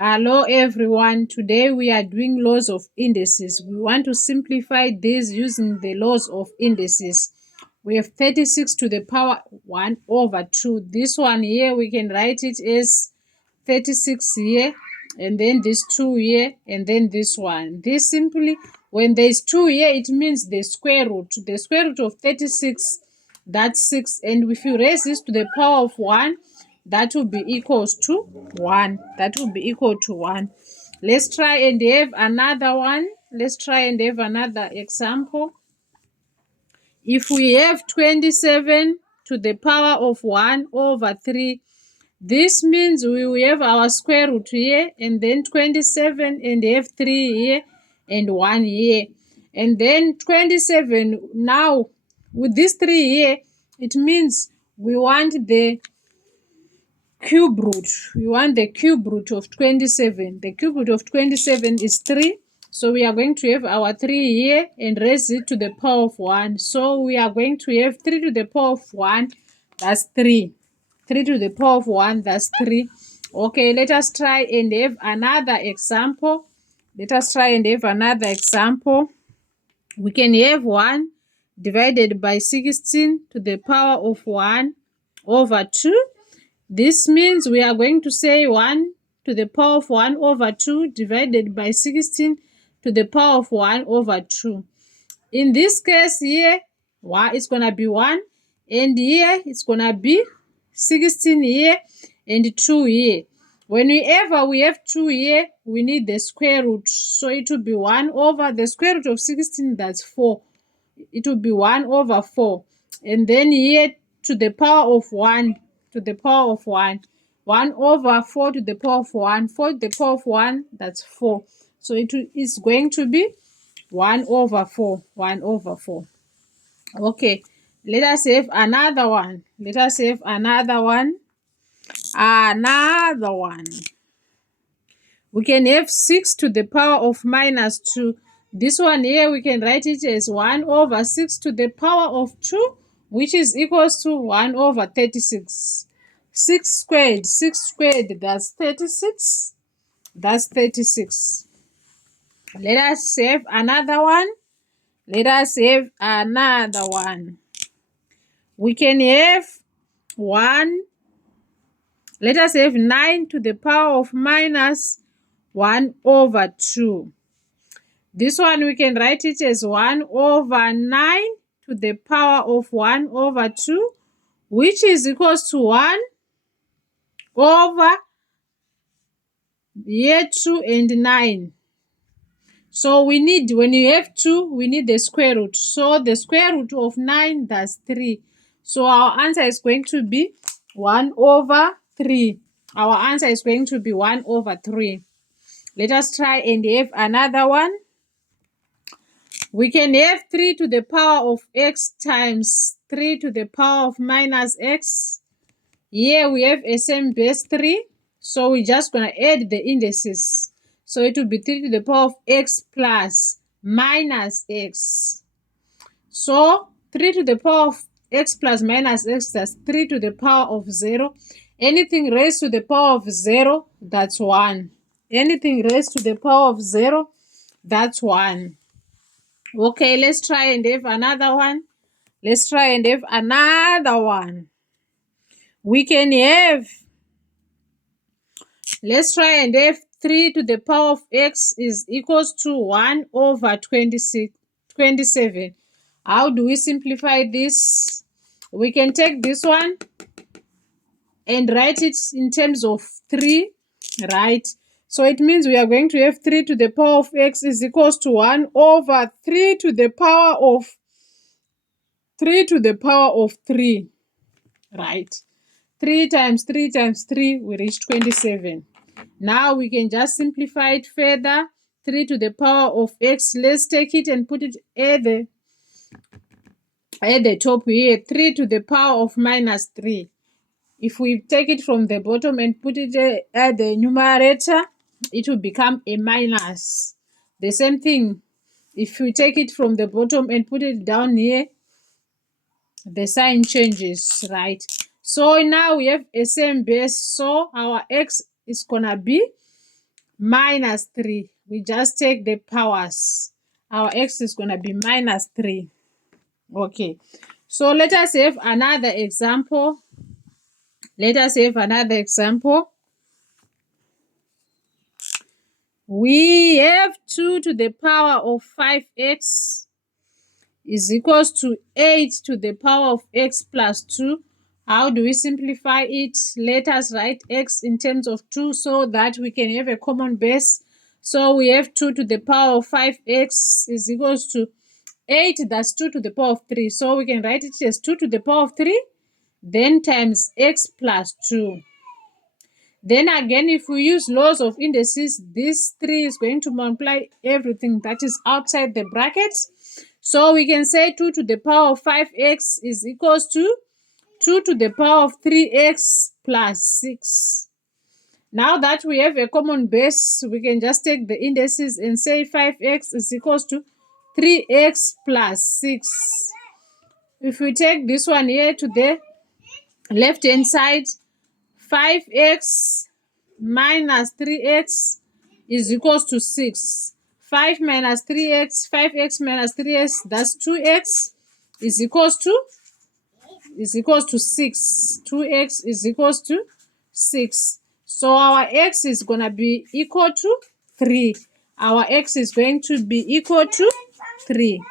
Hello everyone, today we are doing laws of indices. We want to simplify this using the laws of indices. We have 36 to the power 1 over 2. This one here we can write it as 36 here, and then this 2 here, and then this one. This simply, when there is 2 here, it means the square root. The square root of 36, that's 6. And if you raise this to the power of 1, that will be equals to 1. That will be equal to 1. Let's try and have another one. Let's try and have another example. If we have 27 to the power of 1 over 3, this means we will have our square root here, and then 27, and have 3 here and 1 here. And then 27, now with this 3 here, it means we want the cube root. We want the cube root of 27. The cube root of 27 is 3. So we are going to have our 3 here and raise it to the power of 1. So we are going to have 3 to the power of 1. That's 3. 3 to the power of 1. That's 3. Okay, let us try and have another example. Let us try and have another example. We can have 1 divided by 16 to the power of 1 over 2. This means we are going to say 1 to the power of 1 over 2 divided by 16 to the power of 1 over 2. In this case here, it's going to be 1, and here it's going to be 16 here and 2 here. Whenever we have 2 here, we need the square root. So it will be 1 over the square root of 16, that's 4. It will be 1 over 4. And then here to the power of 1, to the power of 1. 1 over 4 to the power of 1. 4 to the power of 1, that's 4. So it is going to be 1 over 4. 1 over 4. Okay, let us have another one. Let us have another one. Another one. We can have 6 to the power of minus 2. This one here, we can write it as 1 over 6 to the power of 2, which is equals to 1 over 36. 6 squared, that's 36. That's 36. Let us have another one. Let us have another one. We can have 1. Let us have 9 to the power of minus 1 over 2. This one we can write it as 1 over 9 to the power of 1 over 2, which is equals to 1 over here 2 and 9. So we need, when you have 2, we need the square root. So the square root of 9, that's 3. So our answer is going to be 1 over 3. Our answer is going to be 1 over 3. Let us try and have another one. We can have 3 to the power of x times 3 to the power of minus x. Here we have a same base 3. So we're just going to add the indices. So it will be 3 to the power of x plus minus x. So 3 to the power of x plus minus x, that's 3 to the power of 0. Anything raised to the power of 0, that's 1. Anything raised to the power of 0, that's 1. Okay, let's try and have another one. Let's try and have another one. We can have, let's try and have 3 to the power of x is equals to 1 over 27. How do we simplify this? We can take this one and write it in terms of 3, right? So it means we are going to have 3 to the power of x is equals to 1 over 3 to the power of 3 to the power of 3, right? 3 times 3 times 3, we reach 27. Now we can just simplify it further. 3 to the power of x, let's take it and put it at the top here. 3 to the power of minus 3. If we take it from the bottom and put it at the numerator, it will become a minus. The same thing, if we take it from the bottom and put it down here, the sign changes, right? So now we have a same base. So our x is gonna be minus 3. We just take the powers. Our x is going to be minus 3. Okay. So let us have another example. Let us have another example. We have 2 to the power of 5x is equals to 8 to the power of x plus 2. How do we simplify it? Let us write x in terms of 2 so that we can have a common base. So we have 2 to the power of 5x is equals to 8, that's 2 to the power of 3. So we can write it as 2 to the power of 3, then times x plus 2. Then again, if we use laws of indices, this 3 is going to multiply everything that is outside the brackets. So we can say 2 to the power of 5x is equals to 2 to the power of 3x plus 6. Now that we have a common base, we can just take the indices and say 5x is equals to 3x plus 6. If we take this one here to the left hand side, 5x minus 3x is equals to 6. 5 minus 3x, 5x minus 3x, that's 2x is equals to 6. 2x is equals to 6. So our x is going to be equal to 3. Our x is going to be equal to 3.